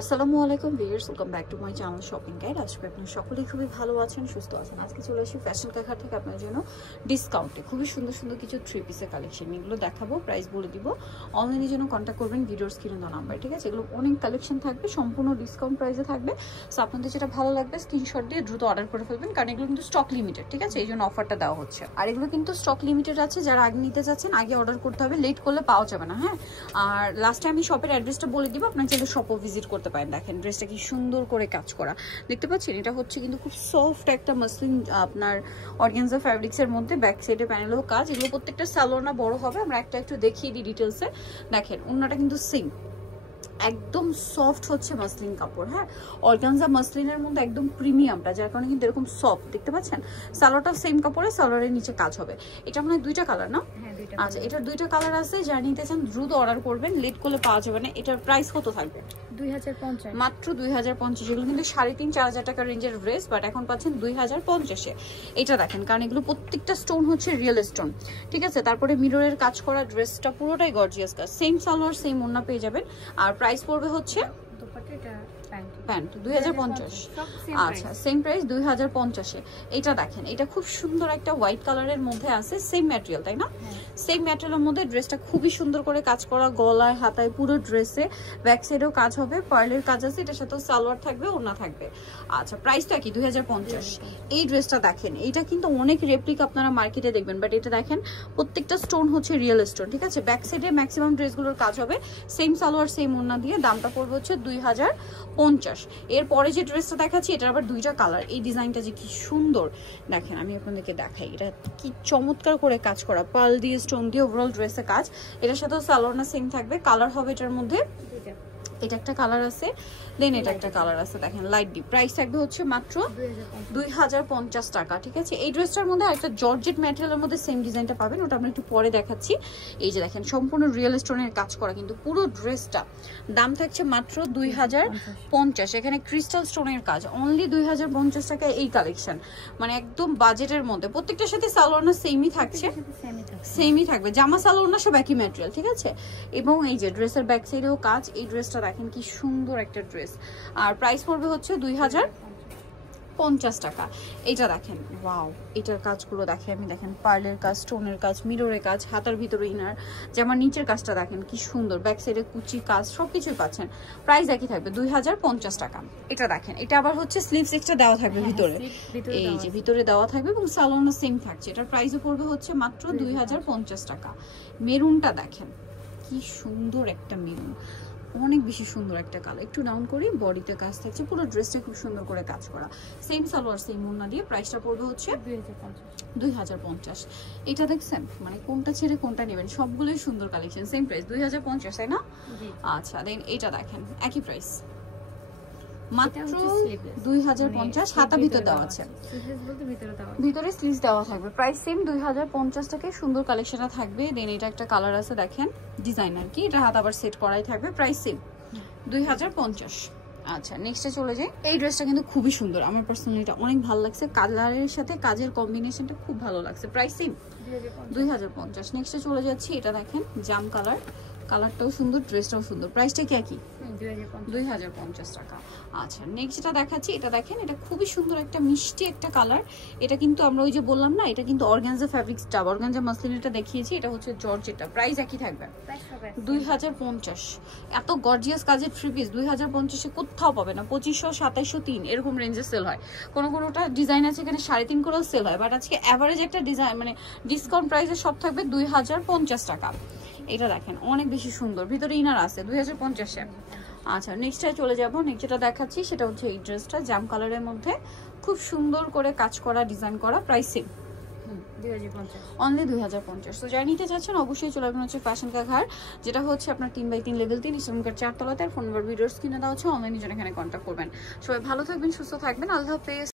আসসালামু আলাইকুম viewers, welcome back to my channel shopping guide. আশা করি আপনারা সকলেই খুবই ভালো আছেন, সুস্থ আছেন। আজকে চলে আসি ফ্যাশন কারখানা থেকে আপনার জন্য ডিসকাউন্টে খুবই সুন্দর সুন্দর কিছু থ্রি পিসের কালেকশন, এগুলো দেখাবো, প্রাইস বলে দিব। অনলাইনের জন্য কন্ট্যাক্ট করবেন ভিডিওর স্ক্রিনে দেওয়া নাম্বার, ঠিক আছে? এগুলো অনেক কালেকশন থাকবে, সম্পূর্ণ ডিসকাউন্ট প্রাইসে থাকবে। সো আপনাদের যেটা ভালো লাগবে স্ক্রিনশট দিয়ে দ্রুত অর্ডার করে ফেলবেন, কারণ এগুলো কিন্তু স্টক লিমিটেড, ঠিক আছে? এই জন্য অফারটা দেওয়া হচ্ছে। আর এগুলো কিন্তু স্টক লিমিটেড আছে, যারা আগে নিতে চাচ্ছেন আগে অর্ডার করতে হবে, লেট করলে পাওয়া যাবে না। হ্যাঁ, আর লাস্টে আমি শপের অ্যাড্রেসটা বলে দিব, আপনার চাইলে শপও ভিজিট করতে পারেন। দেখেন ড্রেসটা কি সুন্দর করে কাজ করা, দেখতে পাচ্ছেন? এটা হচ্ছে কিন্তু খুব সফট একটা মসলিন আপনার অর্গানজা ফ্যাব্রিক্স এর মধ্যে, ব্যাক সাইডে প্যানেলও কাজ। এগুলো প্রত্যেকটা সালোয়ার বড় হবে, আমরা একটা একটু দেখিয়ে দিই ডিটেলসে। দেখেন ওন্নাটা কিন্তু সেম, একদম সফট হচ্ছে মসলিন কাপড়। হ্যাঁ, অর্গানজা মসলিনের মধ্যে একদম প্রিমিয়ামটা, যার কারণে কিন্তু এরকম সফট, দেখতে পাচ্ছেন? সালোয়ারটা সেম কাপড়ে, সালোয়ারের নিচে কাজ হবে। এটা মানে দুইটা কালার না? আচ্ছা, এটার দুইটা কালার আছে। যারা নিতে চান দ্রুত অর্ডার করবেন, লেট করলে পাওয়া যাবে না। এটার প্রাইস কত থাকবে? 2050, মাত্র 2050। এগুলো কিন্তু 3,500-4,000 টাকার রেঞ্জের ড্রেস, বাট এখন পাচ্ছেন 2050-এ। এটা দেখেন, কারণ এগুলো প্রত্যেকটা স্টোন হচ্ছে রিয়েল স্টোন, ঠিক আছে? তারপরে মিররের কাজ করা, ড্রেসটা পুরোটাই গর্জিয়াস কাজ, সেম সালোয়ার সেম ওড়না পেয়ে যাবেন। আর প্রাইস পড়বে হচ্ছে প্যান্ট 2050। আচ্ছা, সেম প্রাইস 2050-এ। এটা দেখেন, এটা খুব সুন্দর একটা হোয়াইট কালারের মধ্যে আছে, সেম ম্যাটেরিয়াল, তাই না? সেম ম্যাটেরিয়ালের মধ্যে ড্রেসটা খুবই সুন্দর করে কাজ করা, গলায় হাতায় পুরো ড্রেসে, ব্যাক সাইডেও কাজ হবে, পার্লের কাজ আছে, এটার সাথেও সালোয়ার থাকবে, ওড়না থাকবে। আচ্ছা, প্রাইসটা কি? 2050। এই ড্রেসটা দেখেন, এটা কিন্তু অনেক রেপ্লিকা আপনারা মার্কেটে দেখবেন, বাট এটা দেখেন প্রত্যেকটা স্টোন হচ্ছে রিয়েল স্টোন, ঠিক আছে? ব্যাক সাইডে ম্যাক্সিমাম ড্রেসগুলোর কাজ হবে সেম সালোয়ার সেম ওড়না দিয়ে। দামটা পড়বে হচ্ছে 2050। এরপরে যে ড্রেসটা দেখাচ্ছি, এটার আবার দুইটা কালার। এই ডিজাইনটা যে কি সুন্দর দেখেন, আমি আপনাদেরকে দেখাই। এটা কি চমৎকার করে কাজ করা, পার্ল দিয়ে স্টোন দিয়ে ওভারঅল ড্রেসে কাজ। এটার সাথেও সালোয়ারটা সেম থাকবে, কালার হবে এটার মধ্যে, এটা একটা কালার আছে, দেন এটা একটা কালার আছে, দেখেন লাইট ডিপ। প্রাইস থাকবে হচ্ছে মাত্র 2050 টাকা, ঠিক আছে? এই ড্রেসটার মধ্যে একটা জর্জেট ম্যাটেরিয়ালের মধ্যে সেম ডিজাইনটা পাবেন, ওটা আমরা একটু পরে দেখাচ্ছি। এই যে দেখেন, সম্পূর্ণ রিয়েল স্টোনের কাজ করা, কিন্তু পুরো ড্রেসটা দাম থাকছে মাত্র 2050। এখানে ক্রিস্টাল স্টোনের কাজ, অনলি 2050 টাকায় এই কালেকশন, মানে একদম বাজেটের মধ্যে। প্রত্যেকটার সাথে সালোয়ার সেমই থাকছে, সেমই থাকবে, জামা সালোয়ার না সব একই ম্যাটেরিয়াল, ঠিক আছে? এবং এই যে ড্রেসের ব্যাক সাইডেও কাজ। এই ড্রেসটা দেখেন কি সুন্দর একটা ড্রেস, আর প্রাইস পড়বে হচ্ছে 2050 টাকা। এটা দেখেন, ওয়াও, এটার কাজগুলো দেখে আমি, দেখেন পার্লের কাজ, স্টোনের কাজ, মিররের কাজ, হাতার ভিতরে ইনার, যেমন নিচের কাজটা দেখেন কি সুন্দর, ব্যাক সাইডে কুচি কাজ, সবকিছুই পাচ্ছেন। প্রাইস একই থাকবে 2050 টাকা। এটা দেখেন, এটা আবার হচ্ছে স্লিভস এক্সট্রা দেওয়া থাকবে ভিতরে, এই যে ভিতরে দেওয়া থাকবে, এবং সালোয়ারও সেম থাকছে। এটার প্রাইসও পড়বে হচ্ছে মাত্র 2050 টাকা। মেরুনটা দেখেন কি সুন্দর একটা মেরুন, অনেক বেশি সুন্দর একটা কালার। একটু ডাউন করি, বডিতে কাজ থাকছে, পুরো ড্রেসটা খুব সুন্দর করে কাজ করা, সেম সালোয়ার সেম ওড়না দিয়ে। প্রাইসটা পড়বে হচ্ছে 2050। এটা দেখছেন, মানে কোনটা ছেড়ে কোনটা নেবেন, সবগুলোই সুন্দর কালেকশন, সেম প্রাইস 2050, তাই না? আচ্ছা, দেন এটা দেখেন একই প্রাইস, মাত্র 2050। হাতা ভিতরে দেওয়া আছে, ভিতরে স্লিভস দেওয়া থাকবে, প্রাইস সেম 2050 টাকায় সুন্দর কালেকশনটা থাকবে। দেন এটা একটা কালার আছে, দেখেন ডিজাইনার কি, এটা হাত আবার সেট করাই থাকবে, প্রাইস সেম 2050। আচ্ছা, নেক্সটে চলে যাই। এই ড্রেসটা কিন্তু খুবই সুন্দর, আমার পার্সোনালি এটা অনেক ভালো লাগছে, কালারের সাথে কাজের কম্বিনেশনটা খুব ভালো লাগছে, প্রাইস সেম 2050। নেক্সটে চলে যাচ্ছি, এটা দেখেন জাম কালার, কালারটাও সুন্দর, ড্রেসটাও সুন্দর, প্রাইসটা কি একই 2050 টাকা। আচ্ছা, নেক্সট যেটা দেখাচ্ছি, এটা দেখেন, এটা খুবই সুন্দর একটা মিষ্টি একটা কালার। এটা কিন্তু আমরা ওই যে বললাম না, এটা কিন্তু অর্গানজা ফ্যাব্রিক্সটা, অর্গানজা মসলিনটা দেখিয়েছি, এটা হচ্ছে জর্জেটটা। প্রাইস একই থাকবে 2050। এত গর্জিয়াস কাজের থ্রি পিস 2050-এ কোথাও পাবে না। 2500, 2703 এরকম রেঞ্জে সেল হয়, কোনোটা ডিজাইন আছে এখানে 3.5 করেও সেল হয়, বাট আজকে অ্যাভারেজ একটা ডিজাইন, মানে ডিসকাউন্ট প্রাইসে সব থাকবে 2050 টাকা। এটা দেখেন অনেক বেশি সুন্দর, ভিতরে ইনার আছে 2050-এ। আচ্ছা, নেক্সটে চলে যাবো। নেক্সট যেটা দেখাচ্ছি সেটা হচ্ছে এই ড্রেসটা, জাম কালারের মধ্যে খুব সুন্দর করে কাজ করা, ডিজাইন করা, প্রাইস সেম অনলি 2050। তো যারা নিতে চাচ্ছেন অবশ্যই চলে আসবেন হচ্ছে ফ্যাশন কা ঘাট, যেটা হচ্ছে আপনার 3x3 লেভেল 3 ইসলামকার 4 তলাতে। আর ফোন নাম্বার ভিডিওস কিনে দেওয়া হচ্ছে, অনলাইনে জন্য এখানে কন্ট্যাক্ট করবেন। সবাই ভালো থাকবেন, সুস্থ থাকবেন, আল্লাহ হাফেজ।